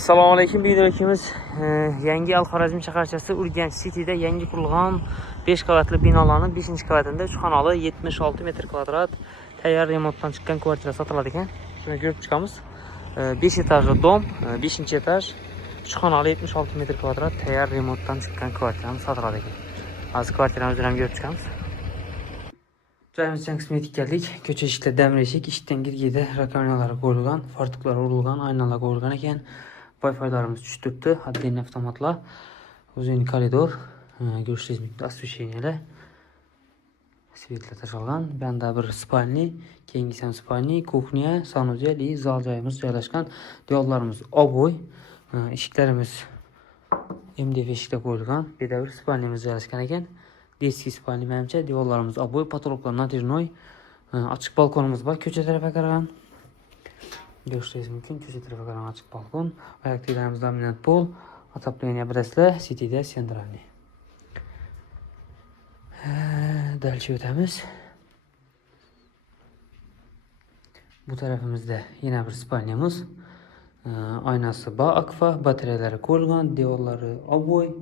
Assalomu alaykum. Bu videomiz yangi Al-Xorazmiy shaharchasi Urganch City'da yangi qurilgan 5 qavatli binolarning 5-qavatida 3 xonali 76 metr kvadrat tayyor remontdan chiqqan kvartira sotiladi ekan. Shuni ko'rib chiqamiz. 5 etajli dom, 5-etaj, 3 xonali 76 metr kvadrat tayyor remontdan chiqqan kvartiramiz sotiladi ekan. Hozir kvartiramizni ham ko'rib chiqamiz. Joyimizdan qismetiga keldik. Ko'cha eshiklar damir eshik, eshikdan girgida rakovinalar qo'yilgan, fartuqlar urilgan, aynalar qo'yilgan ekan. Wi-Fi'larimiz tushib turibdi. Отдельный avtomatlar. O'zining koridor, görüşürüz mümkün освещениyalar. Svetlar tashalgan. Bu yerda bir spalni, keyingisi ham spalni, kuxnya, sanuzel va zal joyimiz joylashgan. Devorlarimiz oboy, eshiklarimiz MDF eshiklar qo'yilgan. Bu yerda bir spalnimiz joylashgan ekan. Deski spalni menimcha, devorlarimiz oboy, потолокlar natijnoy. Açık balkonumuz var. Ko'cha tarafa qaragan. Görüşürüz mümkün. Köşe tarafı kalan açık balkon. Ayaklarımız laminat pol. Отопление бресle. City'de sentralni. Dальше ötemiz. Bu tarafımızda yine bir spalnyamız. Aynası ba akfa. Bataryaları koyulgan. Devorları oboy.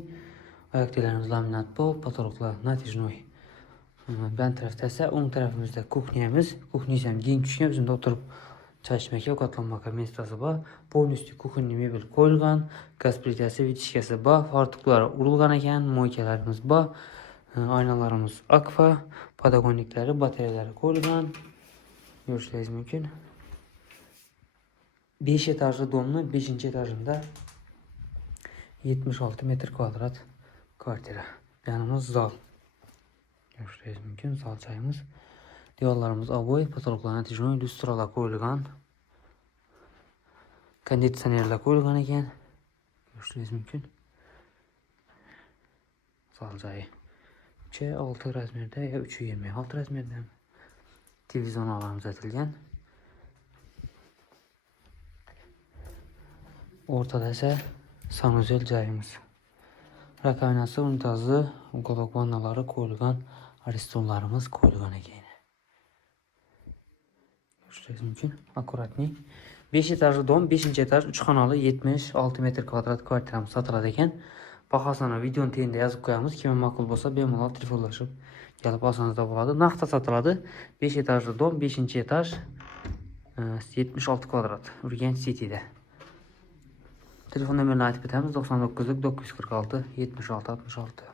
Ayaklarımız laminat pol. Patoloklar natijnoy. Ben tarafta ise onun tarafımızda kuxnyamiz. Kuxnyasi ham keng tushgan. Bizda oturup çay içmekle katlanmakla mesafesi var. Polnüstü kuxunni mebel qo'yilgan, gaz plitasi, vitishkasi var, fartuqlar urilgan ekan, moykalarimiz var, aynalarimiz akfa, padagonliklari, batareyalar qo'yilgan. Ko'rishingiz mumkin. 5 etajli domni 5-etajında 76 metr kvadrat kvartira. Yanımız zal. Ko'rishingiz mumkin, zal çayımız. Devorlarimiz oboy, patoloklar natijnoy, lyustralar qo'yilgan. Konditsionerlar qo'yilgan ekan. Ko'rishingiz mumkin. Zal joyi. 3/6 razmerda ya 3/26 razmerda. Televizorlarimiz atilgan. O'rtada esa sanuzel joyimiz. Rakovinasi, unitazi, ukolog vannalari qo'yilgan, aristonlarimiz qo'yilgan ekan. Ko'rishingiz mumkin. Akkuratniy. 5 etajli dom, 5-etaj, 3 xonali 76 metr kvadrat kvartiramiz sotiladi ekan. Bahosini videoning tagida yozib qo'yamiz. Kim ma'qul bo'lsa, bemalol telefonlashib kelib olsangiz bo'ladi. Narxda sotiladi. 5 etajli dom, 5-etaj, 76 kvadrat. Urganch City'da. Telefon nomerini aytib o'tamiz. 99 946 76 66.